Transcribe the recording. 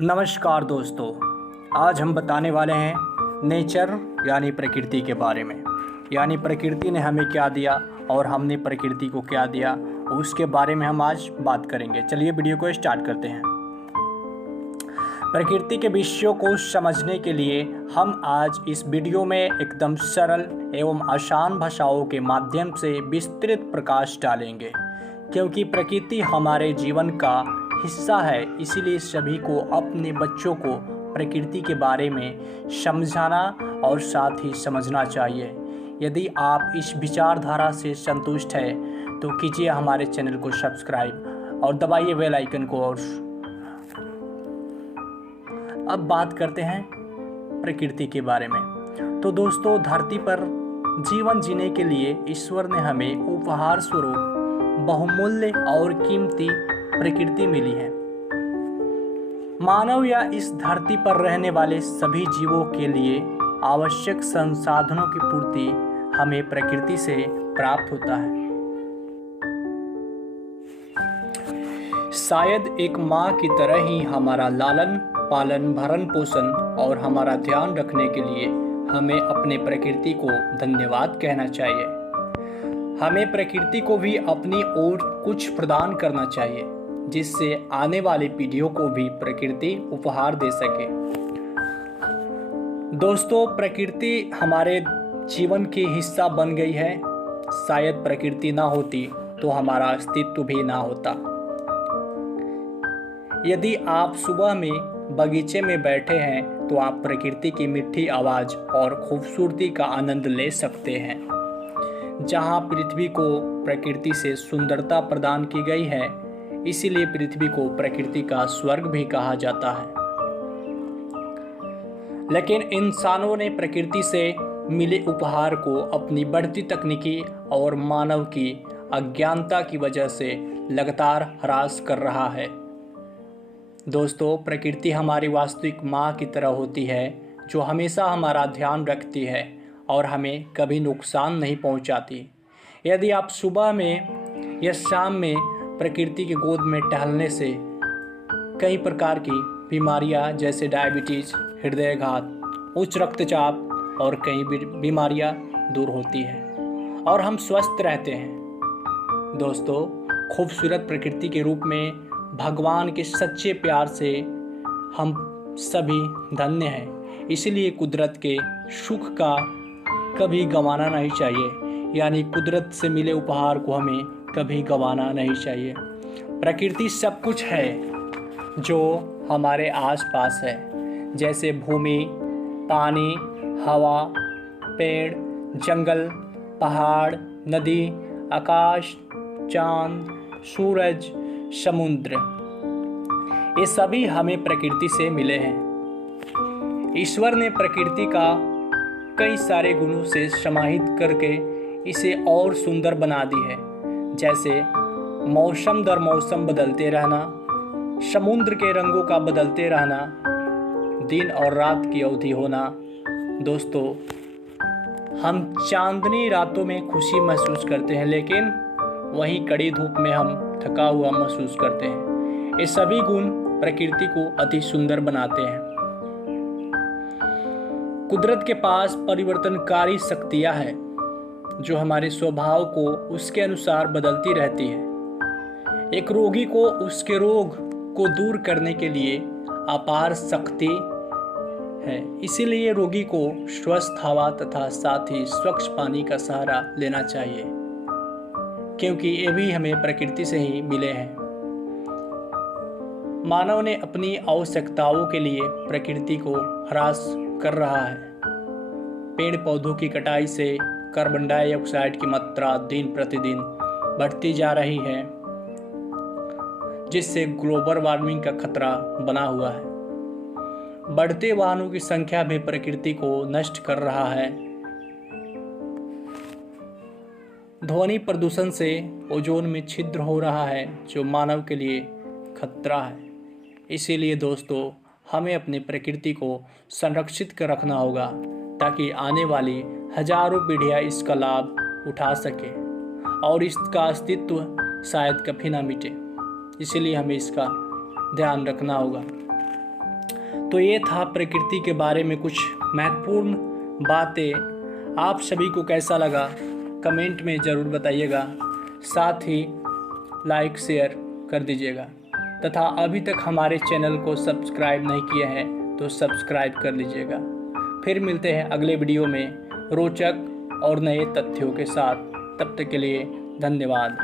नमस्कार दोस्तों, आज हम बताने वाले हैं नेचर यानी प्रकृति के बारे में। यानी प्रकृति ने हमें क्या दिया और हमने प्रकृति को क्या दिया, उसके बारे में हम आज बात करेंगे। चलिए वीडियो को स्टार्ट करते हैं। प्रकृति के विषयों को समझने के लिए हम आज इस वीडियो में एकदम सरल एवं आसान भाषाओं के माध्यम से विस्तृत प्रकाश डालेंगे, क्योंकि प्रकृति हमारे जीवन का हिस्सा है। इसीलिए सभी को अपने बच्चों को प्रकृति के बारे में समझाना और साथ ही समझना चाहिए। यदि आप इस विचारधारा से संतुष्ट हैं तो कीजिए हमारे चैनल को सब्सक्राइब और दबाइए बेल आइकन को। और अब बात करते हैं प्रकृति के बारे में। तो दोस्तों, धरती पर जीवन जीने के लिए ईश्वर ने हमें उपहार स्वरूप बहुमूल्य और कीमती प्रकृति मिली है। मानव या इस धरती पर रहने वाले सभी जीवों के लिए आवश्यक संसाधनों की पूर्ति हमें प्रकृति से प्राप्त होता है। शायद एक माँ की तरह ही हमारा लालन पालन, भरण पोषण और हमारा ध्यान रखने के लिए हमें अपने प्रकृति को धन्यवाद कहना चाहिए। हमें प्रकृति को भी अपनी ओर कुछ प्रदान करना चाहिए, जिससे आने वाली पीढ़ियों को भी प्रकृति उपहार दे सके। दोस्तों, प्रकृति हमारे जीवन की हिस्सा बन गई है। शायद प्रकृति ना होती तो हमारा अस्तित्व भी ना होता। यदि आप सुबह में बगीचे में बैठे हैं तो आप प्रकृति की मीठी आवाज़ और खूबसूरती का आनंद ले सकते हैं। जहां पृथ्वी को प्रकृति से सुंदरता प्रदान की गई है, इसीलिए पृथ्वी को प्रकृति का स्वर्ग भी कहा जाता है। लेकिन इंसानों ने प्रकृति से मिले उपहार को अपनी बढ़ती तकनीकी और मानव की अज्ञानता की वजह से लगातार ह्रास कर रहा है। दोस्तों, प्रकृति हमारी वास्तविक माँ की तरह होती है, जो हमेशा हमारा ध्यान रखती है और हमें कभी नुकसान नहीं पहुँचाती। यदि आप सुबह में या शाम में प्रकृति की गोद में टहलने से कई प्रकार की बीमारियां जैसे डायबिटीज़, हृदयाघात, उच्च रक्तचाप और कई बीमारियां दूर होती हैं और हम स्वस्थ रहते हैं। दोस्तों, खूबसूरत प्रकृति के रूप में भगवान के सच्चे प्यार से हम सभी धन्य हैं। इसलिए कुदरत के सुख का कभी गंवाना नहीं चाहिए। यानी कुदरत से मिले उपहार को हमें कभी गंवाना नहीं चाहिए। प्रकृति सब कुछ है जो हमारे आसपास है, जैसे भूमि, पानी, हवा, पेड़, जंगल, पहाड़, नदी, आकाश, चांद, सूरज, समुद्र, ये सभी हमें प्रकृति से मिले हैं। ईश्वर ने प्रकृति का कई सारे गुणों से समाहित करके इसे और सुंदर बना दी है, जैसे मौसम दर मौसम बदलते रहना, समुद्र के रंगों का बदलते रहना, दिन और रात की अवधि होना। दोस्तों, हम चांदनी रातों में खुशी महसूस करते हैं, लेकिन वहीं कड़ी धूप में हम थका हुआ महसूस करते हैं। ये सभी गुण प्रकृति को अति सुंदर बनाते हैं। कुदरत के पास परिवर्तनकारी शक्तियाँ हैं जो हमारे स्वभाव को उसके अनुसार बदलती रहती है। एक रोगी को उसके रोग को दूर करने के लिए अपार शक्ति है। इसीलिए रोगी को स्वस्थ हवा तथा साथ ही स्वच्छ पानी का सहारा लेना चाहिए, क्योंकि ये भी हमें प्रकृति से ही मिले हैं। मानव ने अपनी आवश्यकताओं के लिए प्रकृति को ह्रास कर रहा है। पेड़ पौधों की कटाई से कार्बन डाइऑक्साइड की मात्रा दिन प्रतिदिन बढ़ती जा रही है, जिससे ग्लोबल वार्मिंग का खतरा बना हुआ है। बढ़ते वाहनों की संख्या भी प्रकृति को नष्ट कर रहा है। ध्वनि प्रदूषण से ओजोन में छिद्र हो रहा है, जो मानव के लिए खतरा है। इसीलिए दोस्तों, हमें अपनी प्रकृति को संरक्षित कर रखना होगा, ताकि आने वाली हजारों पीढ़ियाँ इसका लाभ उठा सके और इसका अस्तित्व शायद कभी ना मिटे। इसीलिए हमें इसका ध्यान रखना होगा। तो ये था प्रकृति के बारे में कुछ महत्वपूर्ण बातें। आप सभी को कैसा लगा कमेंट में ज़रूर बताइएगा, साथ ही लाइक शेयर कर दीजिएगा तथा अभी तक हमारे चैनल को सब्सक्राइब नहीं किए हैं तो सब्सक्राइब कर लीजिएगा। फिर मिलते हैं अगले वीडियो में रोचक और नए तथ्यों के साथ। तब तक के लिए धन्यवाद।